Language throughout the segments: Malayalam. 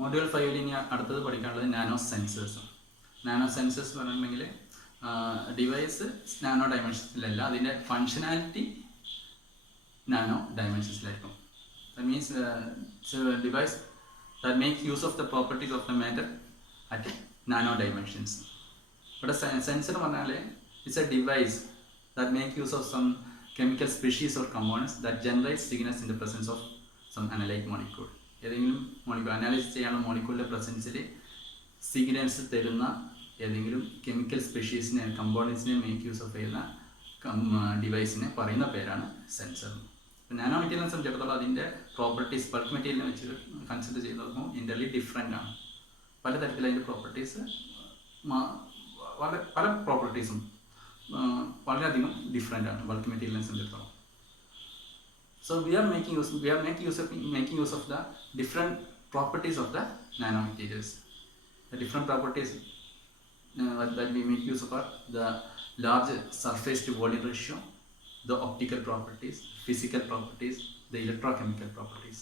മൊഡ്യൂൾ 5 ഇനി അടുത്തത് പഠിക്കാനുള്ളത് നാനോ സെൻസേഴ്സ്. നാനോ സെൻസേഴ്സ് പറഞ്ഞിട്ടുണ്ടെങ്കിൽ ഡിവൈസ് നാനോ ഡയമെൻഷൻസിലല്ല, അതിൻ്റെ ഫങ്ഷനാലിറ്റി നാനോ ഡയമെൻഷൻസിലായിരിക്കും. That means device that makes use of the properties of the matter at nano dimensions. ഇവിടെ സെൻസർ പറഞ്ഞാൽ it's a device that make use of some chemical species or components that generate signals in the presence of some analyte molecule. ഏതെങ്കിലും മോളിക്യൂൾ അനാലിസ് ചെയ്യാനുള്ള മോളിക്യൂളിൻ്റെ പ്രസൻസിൽ സിഗ്നൽസ് തരുന്ന ഏതെങ്കിലും കെമിക്കൽ സ്പെഷീസിനെ കമ്പോണൻസിനെ മേക്ക് യൂസ് ഓഫ് ചെയ്യുന്ന ഡിവൈസിനെ പറയുന്ന പേരാണ് സെൻസർ. നാനോ മെറ്റീരിയലിനെ സംബന്ധിച്ചിടത്തോളം അതിൻ്റെ പ്രോപ്പർട്ടീസ് ബൾക്ക് മെറ്റീരിയലിനെ വെച്ച് കൺസിഡർ ചെയ്ത് നോക്കുമ്പോൾ ഇൻ്റർലി ഡിഫറെൻ്റ് ആണ്. പലതരത്തിൽ അതിൻ്റെ പ്രോപ്പർട്ടീസ് പല പ്രോപ്പർട്ടീസും വളരെയധികം ഡിഫറെൻ്റ് ആണ് ബൾക്ക് മെറ്റീരിയലിനെ സംബന്ധിച്ചിടത്തോളം. So we are making use of the different properties of the nanomaterials. The different properties that we make use of are the large surface to volume ratio, the optical properties, physical properties, the electrochemical properties.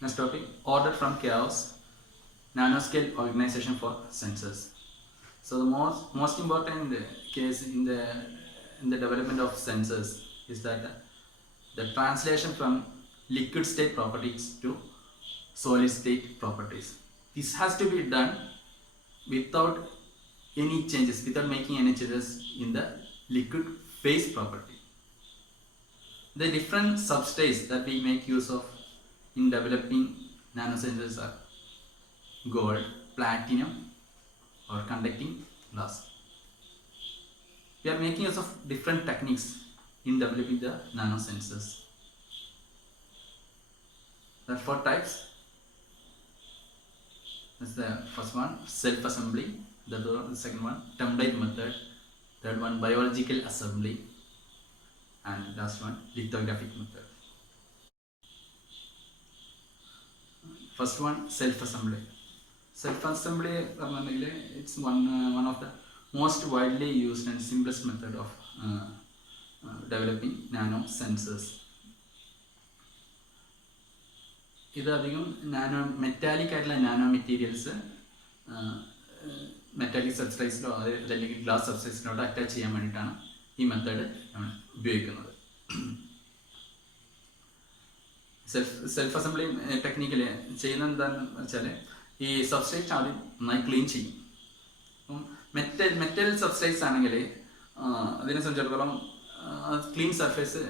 Next topic, order from chaos, nanoscale organization for sensors. So the most important case in the development of sensors is that the translation from liquid state properties to solid state properties. This has to be done without any changes, without making any changes in the liquid phase property. The different substrates that we make use of in developing nanosensors are gold, platinum, or conducting glass. We are making use of different techniques in developing the nanosensors. There are 4 types. That's the first one, self-assembly. The second one, template method. Third one, biological assembly. And last one, lithographic method. First one, self-assembly. Self-assembly, it's one of the most widely used and simplest method of developing nano sensors. ഇത് അധികം മെറ്റാലിക് ആയിട്ടുള്ള നാനോ മെറ്റീരിയൽസ് മെറ്റാലിക് സബ്സ്ട്രേറ്റ്സിലോ അതല്ലെങ്കിൽ ഗ്ലാസ് സബ്സ്ട്രേറ്റ്സിലോട്ട് അറ്റാച്ച് ചെയ്യാൻ വേണ്ടിയിട്ടാണ് ഈ മെത്തേഡ് നമ്മൾ ഉപയോഗിക്കുന്നത്. സെൽഫ് അസംബ്ലി ടെക്നിക്കിൽ ചെയ്യുന്നത് എന്താണെന്ന് വെച്ചാൽ ഈ സബ്സ്ട്രേറ്റ് ആദ്യം നന്നായി ക്ലീൻ ചെയ്യും. അപ്പം മെറ്റൽ സബ്സ്ട്രേറ്റ്സ് ആണെങ്കിൽ അതിനെ സംബന്ധിച്ചിടത്തോളം ക്ലീൻ സർഫേസ്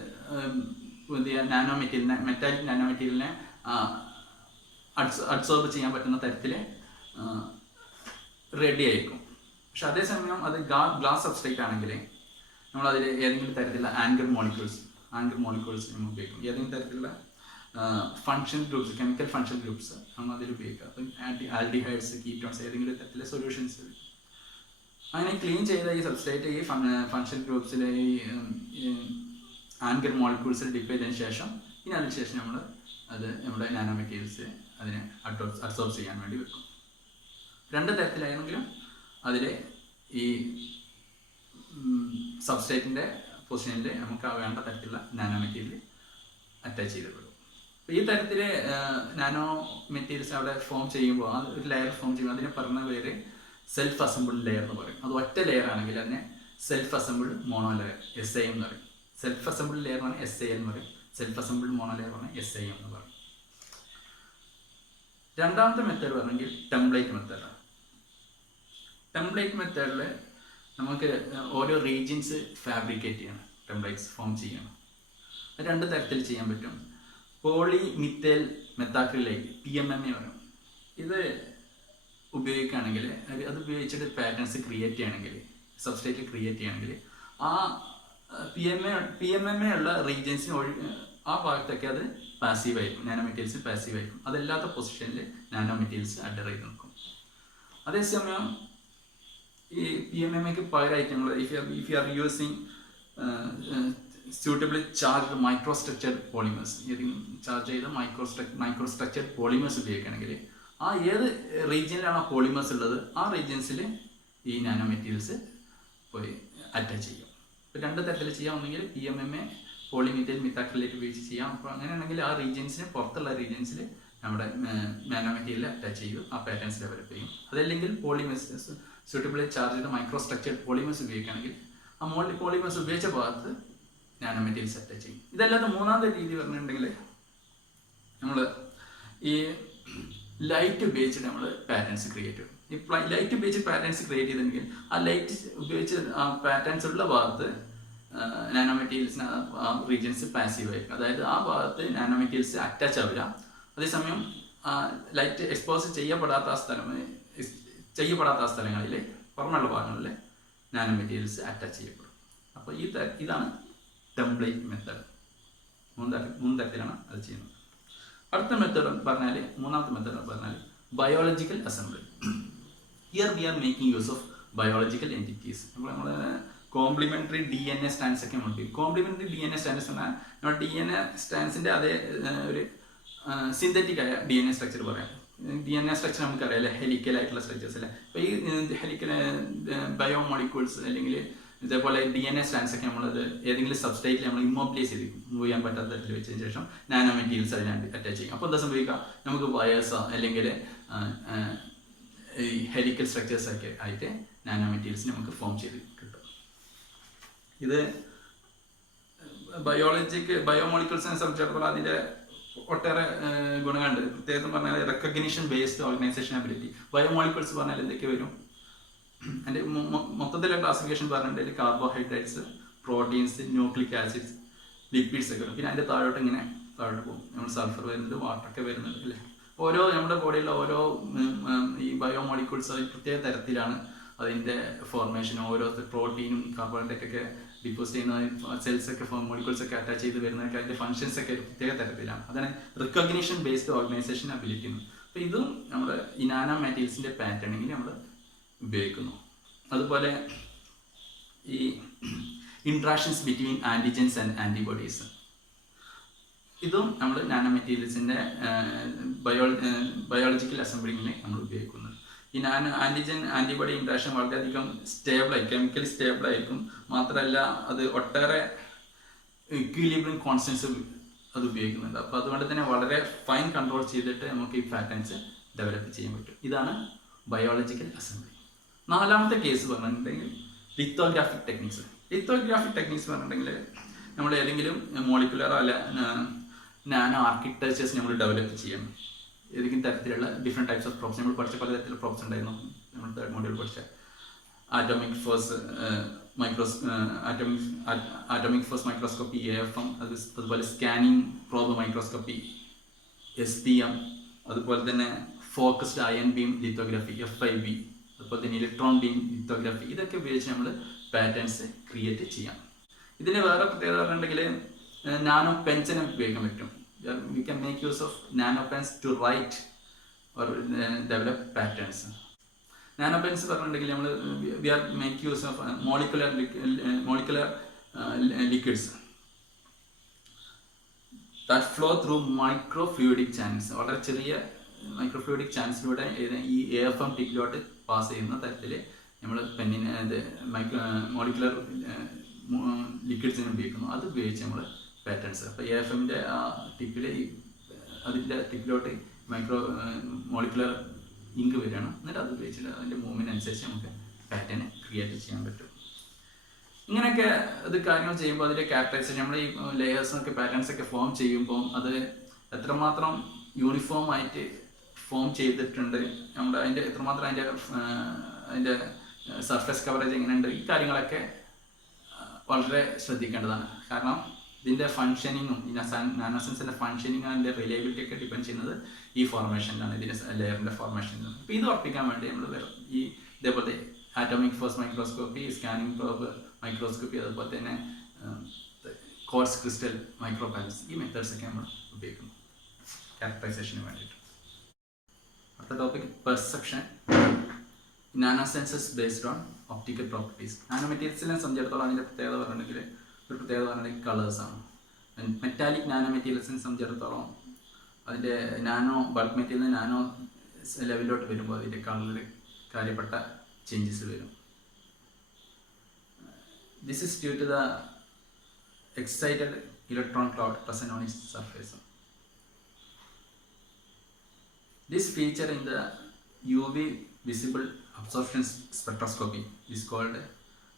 നാനോ മെറ്റീരിയലിനെ മെറ്റാലിക് നാനോ മെറ്റീരിയലിനെ അബ്സോർബ് ചെയ്യാൻ പറ്റുന്ന തരത്തിൽ റെഡി ആയിരിക്കും. പക്ഷെ അതേസമയം അത് ഗ്ലാസ് സബ്സ്ട്രേറ്റ് ആണെങ്കിൽ നമ്മളതിൽ ഏതെങ്കിലും തരത്തിലുള്ള ആങ്കർ മോളിക്യൂൾസ് നമ്മൾ ഉപയോഗിക്കും. ഏതെങ്കിലും തരത്തിലുള്ള function groups, chemical function groups നമ്മൾ അതിൽ ഉപയോഗിക്കുക. അപ്പം ആൽഡിഹൈഡ്സ്, കീറ്റോൺസ്, ഏതെങ്കിലും തരത്തിലുള്ള സൊല്യൂഷൻസ്. അങ്ങനെ ക്ലീൻ ചെയ്ത ഈ സബ്സ്ട്രേറ്റ് ഈ ഫങ്ഷൻ ഗ്രൂപ്പ്സിലെ ഈ ആങ്കർ മോളിക്യൂൾസിൽ ഡിപ്പ് ചെയ്തതിന് ശേഷം ഇനി അതിനുശേഷം നമ്മൾ അത് നമ്മുടെ നാനോ മെറ്റീരിയൽസ് അതിനെ അബ്സോർബ് ചെയ്യാൻ വേണ്ടി വെക്കും. 2 തരത്തിലാണെങ്കിലും അതിൽ ഈ സബ്സ്ട്രേറ്റിൻ്റെ പൊസിഷനിൽ നമുക്ക് വേണ്ട തരത്തിലുള്ള നാനോ മെറ്റീരിയൽ അറ്റാച്ച് ചെയ്തിട്ടുള്ളൂ. അപ്പോൾ ഈ തരത്തിൽ നാനോ മെറ്റീരിയൽസ് അവിടെ ഫോം ചെയ്യുമ്പോൾ ഒരു ലെയർ ഫോം ചെയ്യുമ്പോൾ അതിനെ പറഞ്ഞ പേര് സെൽഫ് അസംബിൾഡ് ലെയർ എന്ന് പറയും. അത് ഒറ്റ ലെയർ ആണെങ്കിൽ അതിനെ self assembled mono layer SAM എന്ന് പറയും. സെൽഫ് അസംബിൾഡ് ലെയർ പറഞ്ഞാൽ SAL എന്ന് പറയും. സെൽഫ് അസംബിൾഡ് മോണോ ലെയർ പറഞ്ഞാൽ SAM എന്ന് പറയും. രണ്ടാമത്തെ മെത്തേഡ് പറഞ്ഞെങ്കിൽ ടെംപ്ലേറ്റ് മെത്തേഡാണ്. ടെംപ്ലേറ്റ് മെത്തേഡിൽ നമുക്ക് ഓരോ റീജിയൻസ് ഫാബ്രിക്കേറ്റ് ചെയ്യണം, ടെംപ്ലേറ്റ്സ് ഫോം ചെയ്യണം. 2 തരത്തിൽ ചെയ്യാൻ പറ്റും. പോളിമിത്തേൽ മെത്താക്രിലേറ്റ് PMMA പറയും. ഇത് ഉപയോഗിക്കുകയാണെങ്കിൽ അത് ഉപയോഗിച്ചിട്ട് പാറ്റേൺസ് ക്രിയേറ്റ് ചെയ്യണമെങ്കിൽ, സബ്സ്ട്രേറ്റ് ക്രിയേറ്റ് ചെയ്യണമെങ്കിൽ ആ PMMA ഉള്ള റീജിയൻസിന് ആ ഭാഗത്തൊക്കെ അത് പാസീവ് ആയിരിക്കും, നാനോ മെറ്റീരിയൽസ് പാസീവ് ആയിരിക്കും. അതല്ലാത്ത പൊസിഷനിൽ നാനോ മെറ്റീരിയൽസ് അഡർ ചെയ്ത് നിൽക്കും. അതേസമയം ഈ PMMAക്ക് പകരമായിട്ട് നമ്മൾ if you are using suitably charged microstructured polymers, ഏതെങ്കിലും ചാർജ് ചെയ്ത മൈക്രോസ്ട്രക്ചർഡ് പോളിമേഴ്സ് ഉപയോഗിക്കുകയാണെങ്കിൽ ആ ഏത് റീജിയനിലാണ് ആ പോളിമേഴ്സ് ഉള്ളത് ആ റീജിയൻസിൽ ഈ നാനോ മെറ്റീരിയൽസ് പോയി അറ്റാച്ച് ചെയ്യും. ഇപ്പോൾ 2 തരത്തിൽ ചെയ്യാം. ഒന്നെങ്കിൽ PMMA പോളിമിത്തേൽ മെത്താക്രിലേറ്റ് ഉപയോഗിച്ച് ചെയ്യാം. അപ്പോൾ അങ്ങനെയാണെങ്കിൽ ആ റീജിയൻസിന് പുറത്തുള്ള റീജിയൻസിൽ നമ്മുടെ നാനോ മെറ്റീരിയൽ അറ്റാച്ച് ചെയ്തു ആ പാറ്റേൺസ് ഡെവലപ്പ് ചെയ്യും. അതല്ലെങ്കിൽ പോളിമേഴ്സ് സ്യൂട്ടബിളി ചാർജ് ചെയ്ത മൈക്രോ സ്ട്രക്ചർഡ് പോളിമേഴ്സ് ഉപയോഗിക്കുകയാണെങ്കിൽ ആ പോളിമേഴ്സ് ഉപയോഗിച്ച ഭാഗത്ത് നാനോ മെറ്റീരിയൽസ് അറ്റാച്ച് ചെയ്യും. ഇതല്ലാതെ മൂന്നാമത്തെ രീതി പറഞ്ഞിട്ടുണ്ടെങ്കിൽ നമ്മൾ ഈ ലൈറ്റ് ഉപയോഗിച്ചിട്ട് നമ്മൾ പാറ്റേൺസ് ക്രിയേറ്റ് ചെയ്യും. ഈ ലൈറ്റ് ഉപയോഗിച്ച് പാറ്റേൺസ് ക്രിയേറ്റ് ചെയ്തിട്ടുണ്ടെങ്കിൽ ആ ലൈറ്റ് ഉപയോഗിച്ച് ആ പാറ്റേൺസ് ഉള്ള ഭാഗത്ത് നാനോ മെറ്റീരിയൽസിന് റീജിയൻസ് പാസീവ് ആയിരിക്കും. അതായത് ആ ഭാഗത്ത് നാനോ മെറ്റീരിയൽസ് അറ്റാച്ച് ആവില്ല. അതേസമയം ലൈറ്റ് എക്സ്പോസ് ചെയ്യപ്പെടാത്ത സ്ഥലങ്ങളിൽ പുറമെയുള്ള ഭാഗങ്ങളിൽ നാനോ മെറ്റീരിയൽസ് അറ്റാച്ച് ചെയ്യപ്പെടും. അപ്പോൾ ഇതാണ് ടെംപ്ലേറ്റ് മെത്തേഡ്. മൂന്ന് തരത്തിലാണ് അത് ചെയ്യുന്നത്. അടുത്ത മെത്തേഡ് പറഞ്ഞാൽ മൂന്നാമത്തെ മെത്തേഡ് പറഞ്ഞാൽ biological assembly. Here we are making use of biological entities. അപ്പോൾ നമ്മൾ കോംപ്ലിമെൻ്ററി DNA സ്റ്റാൻസ് ഒക്കെ നമ്മൾ ചെയ്യും. കോംപ്ലിമെൻ്ററി DNA സ്റ്റാൻസ് പറഞ്ഞാൽ നമ്മൾ DNA സ്റ്റാൻസിൻ്റെ അതേ ഒരു സിന്തറ്റിക് ആയ DNA സ്ട്രക്ചർ പറയാം. DNA സ്ട്രക്ചർ നമുക്കറിയാം അല്ലേ, ഹെലിക്കൽ ആയിട്ടുള്ള സ്ട്രക്ചേഴ്സ് അല്ലേ. അപ്പോൾ ഈ ഹെലിക്കൽ ബയോമോളിക്യൂൾസ് അല്ലെങ്കിൽ ഇതേപോലെ DNA സ്റ്റാൻസ് ഒക്കെ നമ്മളത് ഏതെങ്കിലും സബ്സ്ട്രേറ്റിൽ നമ്മൾ ഇമ്മോബിലൈസ് ചെയ്ത് മൂവ് ചെയ്യാൻ പറ്റാത്ത തരത്തിൽ വെച്ചതിന് ശേഷം നാനോ മെറ്റീരിയൽസ് അതിനെ അറ്റാച്ച് ചെയ്യും. അപ്പോൾ എന്താ സംഭവിക്കുക, നമുക്ക് വയേഴ്സോ അല്ലെങ്കിൽ ഈ ഹെലിക്കൽ സ്ട്രക്ചേഴ്സ് ഒക്കെ ആയിട്ട് നാനോ മെറ്റീരിയൽസ് നമുക്ക് ഫോം ചെയ്ത് കിട്ടും. ഇത് ബയോമോളിക്യൂൾസിനെ സംബന്ധിച്ചിടത്തോളം അതിൻ്റെ ഒട്ടേറെ ഗുണങ്ങളുണ്ട്. പ്രത്യേകം പറഞ്ഞാൽ recognition based organisation ability. Biomolecules പറഞ്ഞാൽ എന്തൊക്കെ വരും, അതിൻ്റെ മൊത്തത്തിലുള്ള ക്ലാസിഫിക്കേഷൻ പറഞ്ഞിട്ടുണ്ടെങ്കിൽ carbohydrates, proteins, nucleic acids, lipids ഒക്കെ വരും. പിന്നെ അതിൻ്റെ താഴോട്ട് പോകും. നമ്മൾ സൾഫർ വരുന്നുണ്ട്, വാട്ടറൊക്കെ വരുന്നുണ്ട് അല്ലേ. ഓരോ നമ്മുടെ ബോഡിയിലുള്ള ഓരോ ഈ ബയോമോളിക്യൂൾസ് പ്രത്യേക തരത്തിലാണ് അതിൻ്റെ ഫോർമേഷൻ. ഓരോ പ്രോട്ടീനും കാർബോഹൈഡ്രേറ്റൊക്കെ ഡിപ്പോസിറ്റ് ചെയ്യുന്ന സെൽസൊക്കെ മോളിക്യൂൾസൊക്കെ അറ്റാച്ച് ചെയ്ത് വരുന്നതൊക്കെ അതിൻ്റെ ഫംഗ്ഷൻസ് ഒക്കെ ഒരു പ്രത്യേക തരത്തിലാണ്. അതാണ് റിക്കഗ്നിഷൻ ബേസ്ഡ് ഓർഗനൈസേഷൻ അബിലിറ്റി. അപ്പോൾ ഇതും നമ്മുടെ ഈ നാനോ മെറ്റീരിയൽസിൻ്റെ പാറ്റേണിങ്ങിൽ നമ്മൾ ഉപയോഗിക്കുന്നു. അതുപോലെ ഈ interactions between antigens and antibodies, ഇതും നമ്മൾ നാനോ മെറ്റീരിയൽസിൻ്റെ ബയോളജിക്കൽ അസംബ്ലിങ്ങിന് നമ്മൾ ഉപയോഗിക്കുന്നത്. ഈ ആൻറ്റിജൻ ആൻറ്റിബോഡി ഇൻട്രാക്ഷൻ വളരെയധികം സ്റ്റേബിളായി, കെമിക്കലി സ്റ്റേബിളായിരിക്കും. മാത്രമല്ല അത് ഒട്ടേറെ ഇക്വിലിബ്രിയം കോൺസ്റ്റൻസ് അത് ഉപയോഗിക്കുന്നുണ്ട്. അപ്പോൾ അതുകൊണ്ട് തന്നെ വളരെ ഫൈൻ കൺട്രോൾ ചെയ്തിട്ട് നമുക്ക് ഈ പാറ്റേൺസ് ഡെവലപ്പ് ചെയ്യാൻ പറ്റും. ഇതാണ് ബയോളജിക്കൽ അസംബ്ലി. നാലാമത്തെ കേസ് പറഞ്ഞിട്ടുണ്ടെങ്കിൽ ലിത്തോഗ്രാഫിക് ടെക്നിക്സ്. ലിത്തോഗ്രാഫിക് ടെക്നിക്സ് പറഞ്ഞിട്ടുണ്ടെങ്കിൽ നമ്മൾ ഏതെങ്കിലും മോളിക്കുലറോ അല്ല നാനോ ആർക്കിടെക്ചേഴ്സ് നമ്മൾ ഡെവലപ്പ് ചെയ്യണം. ഏതെങ്കിലും തരത്തിലുള്ള ഡിഫറെൻറ്റ് ടൈപ്സ് ഓഫ് പ്രോബ്സ് നമ്മൾ പഠിച്ച പല തരത്തിലുള്ള പ്രോബ്സ് ഉണ്ടായിരുന്നു. നമ്മൾ തേർഡ് മോഡ്യൂൾ പഠിച്ച ആറ്റോമിക് ഫോഴ്സ് മൈക്രോസ്കോപ്പി, AFM, അതുപോലെ സ്കാനിങ് പ്രോബ് മൈക്രോസ്കോപ്പി, SPM, അതുപോലെ തന്നെ focused iron beam lithography, FIB, അതുപോലെ തന്നെ ഇലക്ട്രോൺ ബീം ലിത്തോഗ്രാഫി. ഇതൊക്കെ ഉപയോഗിച്ച് നമ്മൾ പാറ്റേൺസ് ക്രിയേറ്റ് ചെയ്യാം. ഇതിന് വേറെ പ്രത്യേകത പറഞ്ഞിട്ടുണ്ടെങ്കിൽ നാനോ പെൻസിനെ ഉപയോഗിക്കാൻ പറ്റും. We can make use of nano pens to write or develop patterns. Nano pens പറഞ്ഞിട്ടുണ്ടെങ്കിൽ നമ്മൾ we are make use of molecular liquids that flow through microfluidic channels. വളരെ ചെറിയ മൈക്രോഫ്ലൂയിഡിക് ചാൻസിലൂടെ ഈ AFM ടിപ്പിലോട്ട് പാസ് ചെയ്യുന്ന തരത്തിൽ നമ്മൾ പെന്നിന് മോളിക്കുലർ ലിക്വിഡ്സിനെ ഉപയോഗിക്കുന്നു. അത് ഉപയോഗിച്ച് നമ്മൾ പാറ്റേൺസ്. അപ്പോൾ AFMൻ്റെ ആ ടിപ്പിൽ അതിൻ്റെ ടിപ്പിലോട്ട് മോളിക്കുലർ ഇങ്ക് വരികയാണ്. എന്നിട്ട് അത് ഉപയോഗിച്ചിട്ട് അതിൻ്റെ മൂവ്മെൻറ്റ് അനുസരിച്ച് നമുക്ക് പാറ്റേൺ ക്രിയേറ്റ് ചെയ്യാൻ പറ്റും. ഇങ്ങനെയൊക്കെ ഇത് കാര്യങ്ങൾ ചെയ്യുമ്പോൾ അതിൻ്റെ ക്യാരക്ടറൈസേഷൻ നമ്മൾ ഈ ലെയേഴ്സൊക്കെ പാറ്റേൺസൊക്കെ ഫോം ചെയ്യുമ്പോൾ അത് എത്രമാത്രം യൂണിഫോം ആയിട്ട് ഫോം ചെയ്തിട്ടുണ്ട്, നമ്മുടെ അതിൻ്റെ എത്രമാത്രം അതിൻ്റെ സർഫേസ് കവറേജ് എങ്ങനെയുണ്ട്, ഈ കാര്യങ്ങളൊക്കെ വളരെ ശ്രദ്ധിക്കേണ്ടതാണ്. കാരണം ഇതിൻ്റെ ഫങ്ഷനിങ്ങും ഈ നാനോസെൻസിൻ്റെ ഫങ്ഷനിങ് അതിൻ്റെ റിലയബിലിറ്റി ഒക്കെ ഡിപ്പെൻഡ് ചെയ്യുന്നത് ഈ ഫോർമേഷനിലാണ്, ഇതിൻ്റെ ലെയറിൻ്റെ ഫോർമേഷനിലാണ്. അപ്പോൾ ഇത് ഉറപ്പിക്കാൻ വേണ്ടി നമ്മൾ ഈ ഇതേപോലത്തെ atomic force microscopy, scanning probe microscopy, അതുപോലെ തന്നെ ക്വാർട്സ് ക്രിസ്റ്റൽ മൈക്രോ പാനൽസ്, ഈ മെത്തേഡ്സൊക്കെ നമ്മൾ ഉപയോഗിക്കുന്നു ക്യാരക്ടറൈസേഷന് വേണ്ടിയിട്ട്. അടുത്ത topic perception. Nano sensors based on optical properties. Nano മെറ്റീരിയൽസിനെ സംബന്ധിച്ചിടത്തോളം അതിൻ്റെ പ്രത്യേകത പറഞ്ഞിട്ടുണ്ടെങ്കിൽ കളേഴ്സാണ്. മെറ്റാലിക് നാനോ മെറ്റീരിയൽസിനെ സംബന്ധിച്ചിടത്തോളം അതിൻ്റെ നാനോ ബൾക്ക് മെറ്റീരിയൽ നാനോ ലെവലിലോട്ട് വരുമ്പോൾ അതിൻ്റെ കളറിൽ കാര്യപ്പെട്ട ചേഞ്ചസ് വരും. This is due to the excited electron cloud present on its surface. This feature in the UV visible absorption spectroscopy is called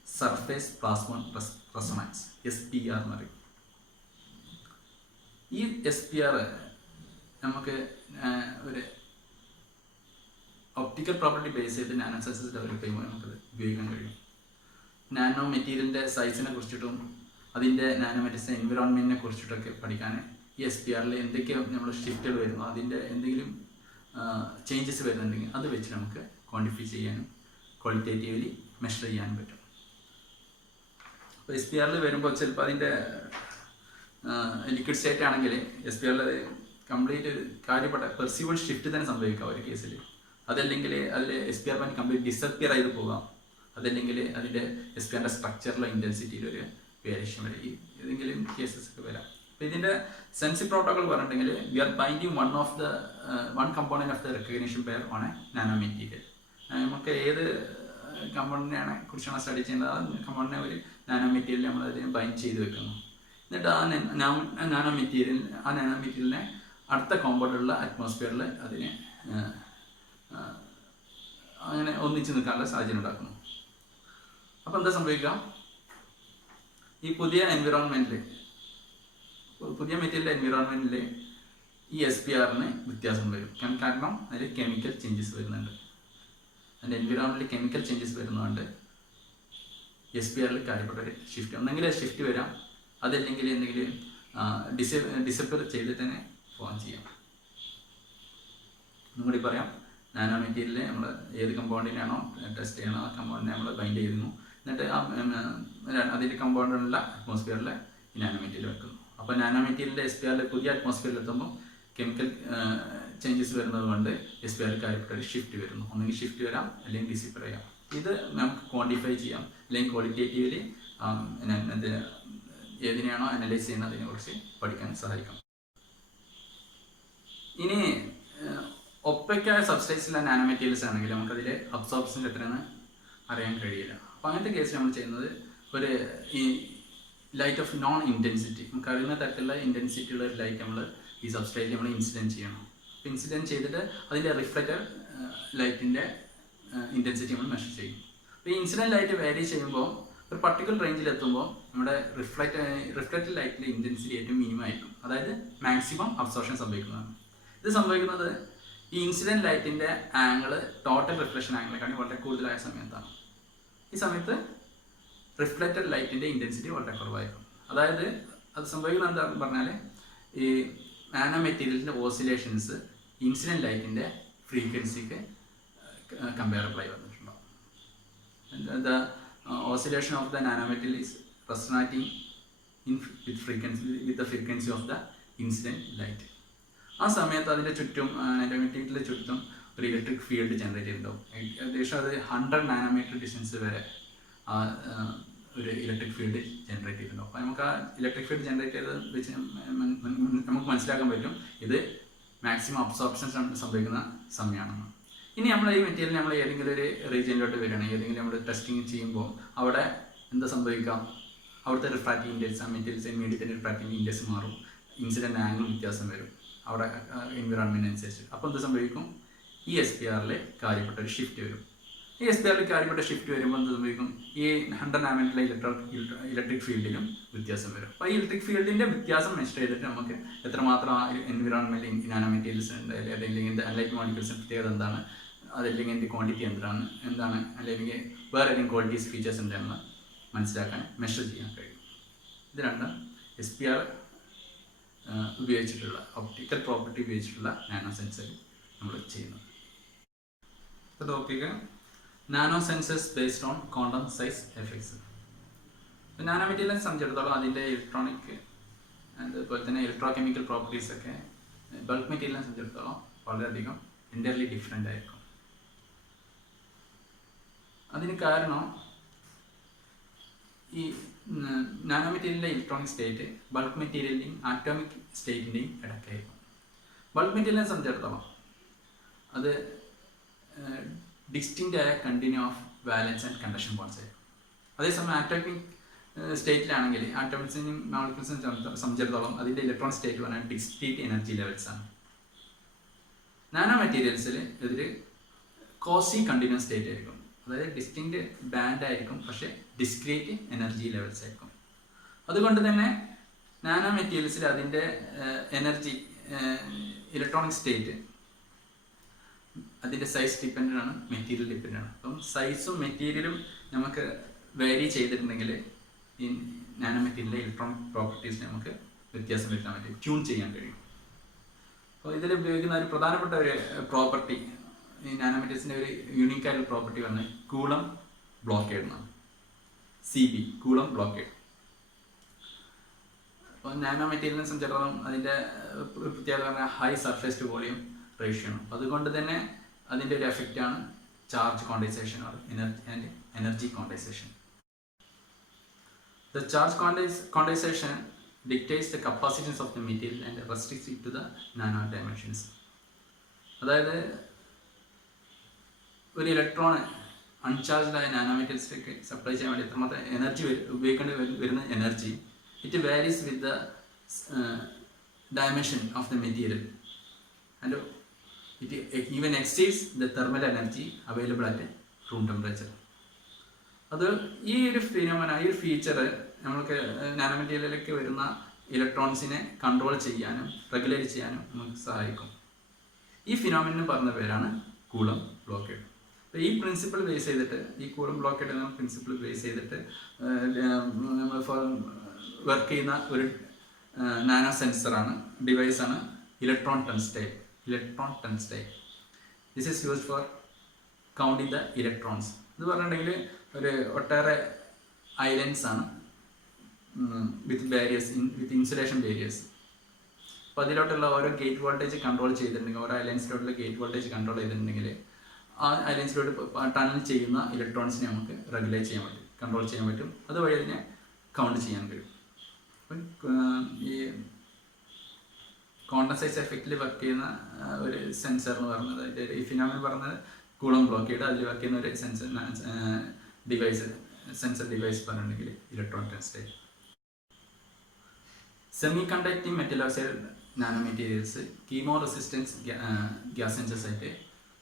surface plasmon resonance, SPR എന്ന് പറയും. ഈ SPR നമുക്ക് ഒരു ഒപ്റ്റിക്കൽ പ്രോപ്പർട്ടി ബേസ് ചെയ്ത് നാനോ സെൻസസ് ഡെവലപ്പ് ചെയ്യുമ്പോൾ നമുക്കത് ഉപയോഗിക്കാൻ കഴിയും. നാനോ മെറ്റീരിയലിൻ്റെ സൈസിനെ കുറിച്ചിട്ടും അതിൻ്റെ നാനോ മെറ്റീരിയൽസിൻ്റെ എൻവിറോൺമെൻറ്റിനെ കുറിച്ചിട്ടൊക്കെ പഠിക്കാൻ ഈ SPRൽ എന്തൊക്കെ നമ്മൾ ഷിഫ്റ്റുകൾ വരുന്നു, അതിൻ്റെ എന്തെങ്കിലും ചേഞ്ചസ് വരുന്നുണ്ടെങ്കിൽ അത് വെച്ച് നമുക്ക് ക്വാണ്ടിഫൈ ചെയ്യാനും ക്വാളിറ്റേറ്റീവ്ലി മെഷർ ചെയ്യാനും പറ്റും. അപ്പോൾ SPRൽ വരുമ്പോൾ ചിലപ്പോൾ അതിൻ്റെ ലിക്വിഡ് സ്റ്റേറ്റ് ആണെങ്കിൽ SPRൽ കംപ്ലീറ്റ് കാര്യപ്പെട്ട പെർസീവബിൾ ഷിഫ്റ്റ് തന്നെ സംഭവിക്കാം ഒരു കേസിൽ. അതല്ലെങ്കിൽ അതിൽ SPR ബാൻഡ് കംപ്ലീറ്റ് ഡിസപ്പിയർ ചെയ്ത് പോകാം. അതല്ലെങ്കിൽ അതിൻ്റെ SPRൻ്റെ സ്ട്രക്ചറിലോ ഇൻറ്റൻസിറ്റിയിലോ ഒരു വേരിയേഷൻ വരെ ഏതെങ്കിലും കേസസ് ഒക്കെ വരാം. അപ്പോൾ ഇതിൻ്റെ സെൻസിറ്റീവ് പ്രോട്ടോകോൾ പറഞ്ഞിട്ടുണ്ടെങ്കിൽ we are binding one component of the recognition pair on a nano material. നമുക്ക് ഏത് കമ്പോണൻറ്റിനെ കുറിച്ചാണ് സ്റ്റഡി ചെയ്യേണ്ടത് ആ കമ്പോണൻറ്റിനെ ഒരു നാനോ മെറ്റീരിയൽ നമ്മൾ അതിനെ ബൈൻഡ് ചെയ്ത് വെക്കുന്നു. എന്നിട്ട് ആ നാനോ മെറ്റീരിയലിനെ അടുത്ത കോമ്പൗണ്ടിലുള്ള അറ്റ്മോസ്ഫിയറിൽ അതിനെ അങ്ങനെ ഒന്നിച്ച് നിൽക്കാനുള്ള സാഹചര്യം ഉണ്ടാക്കുന്നു. അപ്പോൾ എന്താ സംഭവിക്കുക, ഈ പുതിയ എൻവിറോൺമെൻറ്റിൽ പുതിയ മെറ്റീരിയലിൻ്റെ എൻവിറോൺമെൻറ്റിൽ ഈ SPRന് വ്യത്യാസം വരും. കാരണം അതിൽ കെമിക്കൽ ചേഞ്ചസ് വരുന്നുണ്ട്. അതിൻ്റെ എൻവിറോൺമെൻറ്റിൽ കെമിക്കൽ ചേഞ്ചസ് വരുന്നതുകൊണ്ട് SPRൽ കാര്യപ്പെട്ട ഒരു ഷിഫ്റ്റ് ഒന്നെങ്കിൽ ഷിഫ്റ്റ് വരാം, അതല്ലെങ്കിൽ എന്തെങ്കിലും ഡിസപ്പിയർ ചെയ്തിട്ട് തന്നെ ഫോം ചെയ്യാം. ഒന്നും കൂടി പറയാം, നാനോ മെറ്റീരിയൽ നമ്മൾ ഏത് കമ്പൗണ്ടിനാണോ ടെസ്റ്റ് ചെയ്യണോ ആ കമ്പൗണ്ടിനെ നമ്മൾ ബൈൻഡ് ചെയ്യുന്നു. എന്നിട്ട് അതിൻ്റെ കമ്പൗണ്ടിലുള്ള അറ്റ്മോസ്ഫിയറിൽ ഈ നാനോ മെറ്റീരിയൽ വെക്കുന്നു. അപ്പോൾ നാനോ മെറ്റീരിയലിൻ്റെ SPRൽ പുതിയ അറ്റ്മോസ്ഫിയറിൽ എത്തുമ്പോൾ കെമിക്കൽ ചേഞ്ചസ് വരുന്നത് കൊണ്ട് SPRൽ കാര്യപ്പെട്ട ഒരു ഷിഫ്റ്റ് വരുന്നു. ഒന്നെങ്കിൽ ഷിഫ്റ്റ് വരാം, അല്ലെങ്കിൽ ഡിസിപ്പർ ചെയ്യാം. ഇത് നമുക്ക് ക്വാണ്ടിഫൈ ചെയ്യാം, അല്ലെങ്കിൽ ക്വാളിറ്റേറ്റീവ്ലി ഏതിനെയാണോ അനലൈസ് ചെയ്യുന്നതിനെ കുറിച്ച് പഠിക്കാൻ സഹായിക്കും. ഇനി ഒപ്പയ്ക്കായ സബ്സ്റ്റേറ്റ്സിലെ നാനോ മെറ്റീരിയൽസ് ആണെങ്കിൽ നമുക്കതിൽ അബ്സോർപ്ഷൻ എത്രയെന്ന് അറിയാൻ കഴിയില്ല. അപ്പോൾ അങ്ങനത്തെ കേസ് നമ്മൾ ചെയ്യുന്നത് ഒരു ഈ ലൈറ്റ് ഓഫ് നോൺ ഇൻറ്റൻസിറ്റി, നമുക്ക് അറിയുന്ന തരത്തിലുള്ള ഇൻറ്റൻസിറ്റി ഉള്ള ഒരു ലൈറ്റ് നമ്മൾ ഈ സബ്സ്ട്രേറ്റിൽ നമ്മൾ ഇൻസിഡൻറ്റ് ചെയ്യണം. അപ്പോൾ ഇൻസിഡൻറ്റ് ചെയ്തിട്ട് അതിൻ്റെ റിഫ്ലക്റ്റഡ് ലൈറ്റിൻ്റെ ഇൻറ്റൻസിറ്റി നമ്മൾ മെഷർ ചെയ്യും. അപ്പോൾ ഈ ഇൻസിഡൻറ്റ് ലൈറ്റ് വാരി ചെയ്യുമ്പോൾ ഒരു പർട്ടിക്കുലർ റേഞ്ചിൽ എത്തുമ്പോൾ നമ്മുടെ റിഫ്ലക്റ്റഡ് ലൈറ്റിൻ്റെ ഇൻറ്റൻസിറ്റി ഏറ്റവും മിനിമം ആയിരിക്കും, അതായത് മാക്സിമം അബ്സോർപ്ഷൻ സംഭവിക്കുന്നതാണ്. ഇത് സംഭവിക്കുന്നത് ഈ ഇൻസിഡൻറ്റ് ലൈറ്റിൻ്റെ ആംഗിൾ ടോട്ടൽ റിഫ്ലക്ഷൻ ആംഗിളെക്കാളും വളരെ കൂടുതലായ സമയത്താണ്. ഈ സമയത്ത് റിഫ്ലക്റ്റഡ് ലൈറ്റിൻ്റെ ഇൻറ്റൻസിറ്റി വളരെ കുറവായിരിക്കും. അതായത് അത് സംഭവിക്കുന്നത് എന്താണെന്ന് പറഞ്ഞാൽ ഈ നാനോ മെറ്റീരിയലിൻ്റെ ഓസിലേഷൻസ് ഇൻസിഡൻറ്റ് ലൈറ്റിൻ്റെ ഫ്രീക്വൻസിക്ക് കമ്പയറബിൾ ആയി വന്നിട്ടുണ്ടാവും. The oscillation of the nano material is resonating with the frequency of the incident light. ആ സമയത്ത് അതിൻ്റെ ചുറ്റും നാനോ മെറ്റീരിയലിൻ്റെ ചുറ്റും ഒരു ഇലക്ട്രിക് ഫീൽഡ് ജനറേറ്റ് ചെയ്തിട്ടുണ്ടാവും. ഏകദേശം അത് 100 നാനോമീറ്റർ ഡിസ്റ്റൻസ് വരെ ഒരു ഇലക്ട്രിക് ഫീൽഡ് ജനറേറ്റ് ചെയ്തിട്ടുണ്ടാവും. അപ്പോൾ നമുക്ക് ആ ഇലക്ട്രിക് ഫീൽഡ് ജനറേറ്റ് ചെയ്തത് വെച്ച് നമുക്ക് മനസ്സിലാക്കാൻ പറ്റും ഇത് മാക്സിമം അബ്സോർപ്ഷൻ സംഭവിക്കുന്ന സമയമാണെന്ന്. ഇനി നമ്മൾ ഈ മെറ്റീരിയൽ നമ്മൾ ഏതെങ്കിലും ഒരു റീജിയനിലോട്ട് വരികയാണെങ്കിൽ ഏതെങ്കിലും നമ്മൾ ടെസ്റ്റിങ് ചെയ്യുമ്പോൾ അവിടെ എന്താ സംഭവിക്കാം, അവിടുത്തെ റിഫ്രാക്റ്റീവ് ഇൻഡെക്സ് ആ മെറ്റീരിയൽസ് മീഡിയത്തിൻ്റെ റിഫ്രാക്റ്റീവ് ഇൻഡെക്സ് മാറും, ഇൻസിഡൻറ്റ് ആംഗിൾ വ്യത്യാസം വരും അവിടെ എൻവിറോൺമെൻറ്റ് അനുസരിച്ച്. അപ്പോൾ എന്ത് സംഭവിക്കും, ഈ SPRൽ കാര്യപ്പെട്ട ഒരു ഷിഫ്റ്റ് വരും. ഈ SPRൽ കാര്യപ്പെട്ട ഷിഫ്റ്റ് വരുമ്പോൾ എന്ത് സംഭവിക്കും, ഈ 100 നാനോമീറ്ററിലെ ഇലക്ട്രിക് ഫീൽഡിലും വ്യത്യാസം വരും. അപ്പോൾ ഈ ഇലക്ട്രിക് ഫീൽഡിൻ്റെ വ്യത്യാസം മെഷർ ചെയ്തിട്ട് നമുക്ക് എത്രമാത്രം എൻവിറോൺമെൻറ്റ് നാനോ മെറ്റീരിയൽസ് ഉണ്ട്, അല്ലെങ്കിൽ അനലൈറ്റ് മോളിക്യൂൾസിൻ്റെ പ്രത്യേകത എന്താണ്, അതല്ലെങ്കിൽ എൻ്റെ ക്വാണ്ടിറ്റി എന്താണ് അല്ലെങ്കിൽ വേറെ ഏതെങ്കിലും ക്വാളിറ്റീസ് ഫീച്ചേഴ്സ് ഉണ്ടെന്ന് മനസ്സിലാക്കാൻ മെഷർ ചെയ്യാൻ കഴിയും. ഇത് രണ്ടും SPR ഉപയോഗിച്ചിട്ടുള്ള ഒപ്റ്റിക്കൽ പ്രോപ്പർട്ടി ഉപയോഗിച്ചിട്ടുള്ള നാനോ സെൻസർ നമ്മൾ ചെയ്യുന്നത്. ഇപ്പോൾ topic nano sensors based on quantum size effects. Nano മെറ്റീരിയലിനെ സംബന്ധിച്ചിടത്തോളം അതിൻ്റെ ഇലക്ട്രോണിക് അതുപോലെ തന്നെ ഇലക്ട്രോ കെമിക്കൽ പ്രോപ്പർട്ടീസൊക്കെ ബൾക്ക് മെറ്റീരിയലിനെ സംബന്ധിച്ചിടത്തോളം വളരെയധികം എൻ്റയർലി ഡിഫറെൻ്റ് ആയിരിക്കും. അതിന് കാരണം ഈ നാനോ മെറ്റീരിയലിൻ്റെ ഇലക്ട്രോണിക് സ്റ്റേറ്റ് ബൾക്ക് മെറ്റീരിയലിൻ്റെയും ആറ്റോമിക് സ്റ്റേറ്റിൻ്റെയും ഇടയ്ക്കായിരിക്കും. ബൾക്ക് മെറ്റീരിയലിനെ സംബന്ധിച്ചിടത്തോളം അത് ഡിസ്റ്റിങ്റ്റ് ആയ continue of valence and conduction bands ആയിരിക്കും. അതേസമയം ആറ്റോമിക് സ്റ്റേറ്റിലാണെങ്കിൽ ആറ്റോമിക്സിനും മോളിക്യൂൾസിനും സംബന്ധിച്ചിടത്തോളം അതിൻ്റെ ഇലക്ട്രോണിക് സ്റ്റേറ്റ് പറഞ്ഞാൽ ഡിസ്ക്രീറ്റ് എനർജി ലെവൽസ് ആണ്. നാനോ മെറ്റീരിയൽസിൽ ഇതൊരു കോസി കണ്ടിന്യൂസ് സ്റ്റേറ്റ് ആയിരിക്കും, അതായത് ഡിസ്റ്റിങ്ക്റ്റ് ബാൻഡ് ആയിരിക്കും, പക്ഷേ ഡിസ്ക്രീറ്റ് എനർജി ലെവൽസ് ആയിരിക്കും. അതുകൊണ്ട് തന്നെ നാനോ മെറ്റീരിയൽസിൽ അതിൻ്റെ എനർജി ഇലക്ട്രോണിക് സ്റ്റേറ്റ് അതിൻ്റെ സൈസ് ഡിപ്പെൻഡൻ്റ് ആണ്, മെറ്റീരിയൽ ഡിപ്പെൻഡൻ്റ് ആണ്. അപ്പം സൈസും മെറ്റീരിയലും നമുക്ക് വേരി ചെയ്തിട്ടുണ്ടെങ്കിൽ ഈ നാനോ മെറ്റീരിയലിലെ ഇലക്ട്രോണിക് പ്രോപ്പർട്ടീസ് നമുക്ക് വ്യത്യാസം വരുത്താൻ പറ്റും, ട്യൂൺ ചെയ്യാൻ കഴിയും. അപ്പോൾ ഇതിൽ ഉപയോഗിക്കുന്ന ഒരു പ്രധാനപ്പെട്ട ഒരു പ്രോപ്പർട്ടി, ഈ നാനോ മെറ്റീരിയൽസിൻ്റെ ഒരു യൂണീക്ക് ആയിട്ടുള്ള പ്രോപ്പർട്ടി വന്ന് കൂളം ബ്ലോക്കേഡ് എന്നാണ്. CB Coulomb blockade. അപ്പോൾ നാനോ മെറ്റീരിയലിനെ സംബന്ധിച്ചിടത്തോളം അതിൻ്റെ പ്രത്യേകത പറഞ്ഞാൽ high surface to volume ratio ആണ്. അതുകൊണ്ട് തന്നെ അതിൻ്റെ ഒരു എഫക്റ്റാണ് charge condensation or energy condensation. The charge condensation dictates the capacities of the material and restricts it to the nano dimensions. അതായത് ഒരു ഇലക്ട്രോൺ അൺചാർജ്ഡ് ആയ നാനോ മെറ്റീരിയൽസിലേക്ക് സപ്ലൈ ചെയ്യാൻ വേണ്ടി എത്രമാത്രം എനർജി ഉപയോഗിക്കേണ്ടി വരുന്ന energy it varies with the dimension of the material and it even exceeds the thermal energy available at room temperature. അത് ഈ ഒരു ഫിനോമിന, ഈ ഒരു ഫീച്ചർ നമ്മൾക്ക് നാനോ മെറ്റീരിയലിലേക്ക് വരുന്ന ഇലക്ട്രോൺസിനെ കൺട്രോൾ ചെയ്യാനും റെഗുലേറ്റ് ചെയ്യാനും നമുക്ക് സഹായിക്കും. ഈ ഫിനോമിന പറഞ്ഞ പേരാണ് കൂളം ബ്ലോക്കേഡ്. അപ്പോൾ ഈ പ്രിൻസിപ്പിൾ ബേസ് ചെയ്തിട്ട്, ഈ കൂളം ബ്ലോക്കേഡ് എന്ന പ്രിൻസിപ്പിൾ ബേസ് ചെയ്തിട്ട് നമ്മൾ വർക്ക് ചെയ്യുന്ന ഒരു നാനോ സെൻസറാണ്, ഡിവൈസാണ് electron turnstile. This is used for counting the electrons. എന്ന് പറഞ്ഞിട്ടുണ്ടെങ്കിൽ ഒരു ഒട്ടേറെ ഐലൻഡ്സ് ആണ് with barriers, with insulation barriers. അപ്പോൾ അതിലോട്ടുള്ള ഓരോ ഗേറ്റ് വോൾട്ടേജ് കൺട്രോൾ ചെയ്തിട്ടുണ്ടെങ്കിൽ, ഓരോ ഐലൻഡ്സിലോട്ടുള്ള ഗേറ്റ് വോൾട്ടേജ് കൺട്രോൾ ചെയ്തിട്ടുണ്ടെങ്കിൽ ആ ഐലൻഡ്സിലോട്ട് ടണൽ ചെയ്യുന്ന ഇലക്ട്രോൺസിനെ നമുക്ക് റെഗുലേറ്റ് ചെയ്യാൻ പറ്റും, കൺട്രോൾ ചെയ്യാൻ പറ്റും. അതുവഴി അതിനെ കൗണ്ട് ചെയ്യാൻ കഴിയും. അപ്പം ഈ കോണ്ടൻസൈസ് എഫക്റ്റിൽ വർക്ക് ചെയ്യുന്ന ഒരു സെൻസർ എന്ന് പറയുന്നത്, ഈ ഫിനോമിന പറഞ്ഞത് കൂളം ബ്ലോക്കേഡ്, അതിൽ വർക്ക് ചെയ്യുന്ന ഒരു സെൻസർ ഡിവൈസ് പറഞ്ഞിട്ടുണ്ടെങ്കിൽ electron turnstile. Semi conducting metal oxide nano materials chemo resistance gas sensors ആയിട്ട്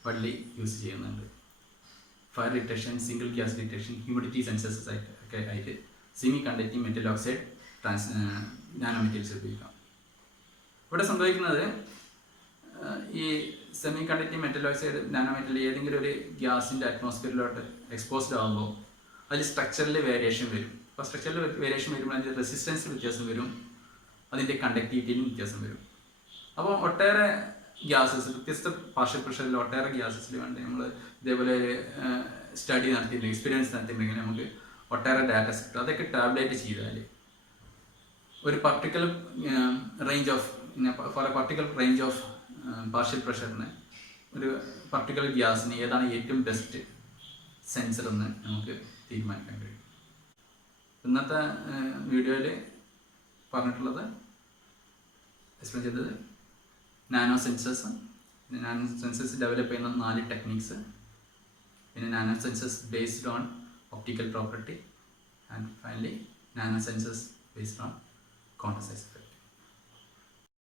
വള്ളി യൂസ് ചെയ്യുന്നുണ്ട്. Fire detection, single gas detection, humidity sensors ആയിട്ട് semi conducting metal oxide nano materials ഉപയോഗിക്കാം. ഇവിടെ സംഭവിക്കുന്നത് ഈ semi conducting metal oxide nano metal ഏതെങ്കിലും ഒരു ഗ്യാസിൻ്റെ അറ്റ്മോസ്ഫിയറിലോട്ട് എക്സ്പോസ്ഡ് ആകുമ്പോൾ അതിൽ സ്ട്രക്ചറിൽ വേരിയേഷൻ വരും. അപ്പോൾ സ്ട്രക്ചറിൽ വേരിയേഷൻ വരുമ്പോൾ അതിൻ്റെ റെസിസ്റ്റൻസിൽ വ്യത്യാസം വരും, അതിൻ്റെ കണ്ടക്ടിവിറ്റിയിലും വ്യത്യാസം വരും. അപ്പോൾ ഒട്ടേറെ ഗ്യാസസ്, വ്യത്യസ്ത പാർഷ്യൽ പ്രഷറിൽ ഒട്ടേറെ ഗ്യാസസിൽ വേണ്ടി നമ്മൾ ഇതേപോലെ സ്റ്റഡി നടത്തിയിട്ടുണ്ടെങ്കിൽ, എക്സ്പീരിയൻസ് നടത്തിയിട്ടുണ്ടെങ്കിൽ നമുക്ക് ഒട്ടേറെ ഡാറ്റാസ് കിട്ടും. അതൊക്കെ ടാബ്ലേറ്റ് ചെയ്താൽ ഒരു particular range of for a particular range of partial പ്രഷറിന് ഒരു പർട്ടിക്കുലർ ഗ്യാസിന് ഏതാണ് ഏറ്റവും ബെസ്റ്റ് സെൻസർ എന്ന് നമുക്ക് തീരുമാനിക്കാൻ കഴിയും. ഇന്നത്തെ വീഡിയോയിൽ പറഞ്ഞിട്ടുള്ളത്, എക്സ്പ്ലെയിൻ ചെയ്തത് nano sensors, nano sensors develop ചെയ്യുന്ന 4 ടെക്നിക്സ്, പിന്നെ nano sensors based on optical property, and finally nano sensors based on quantum size.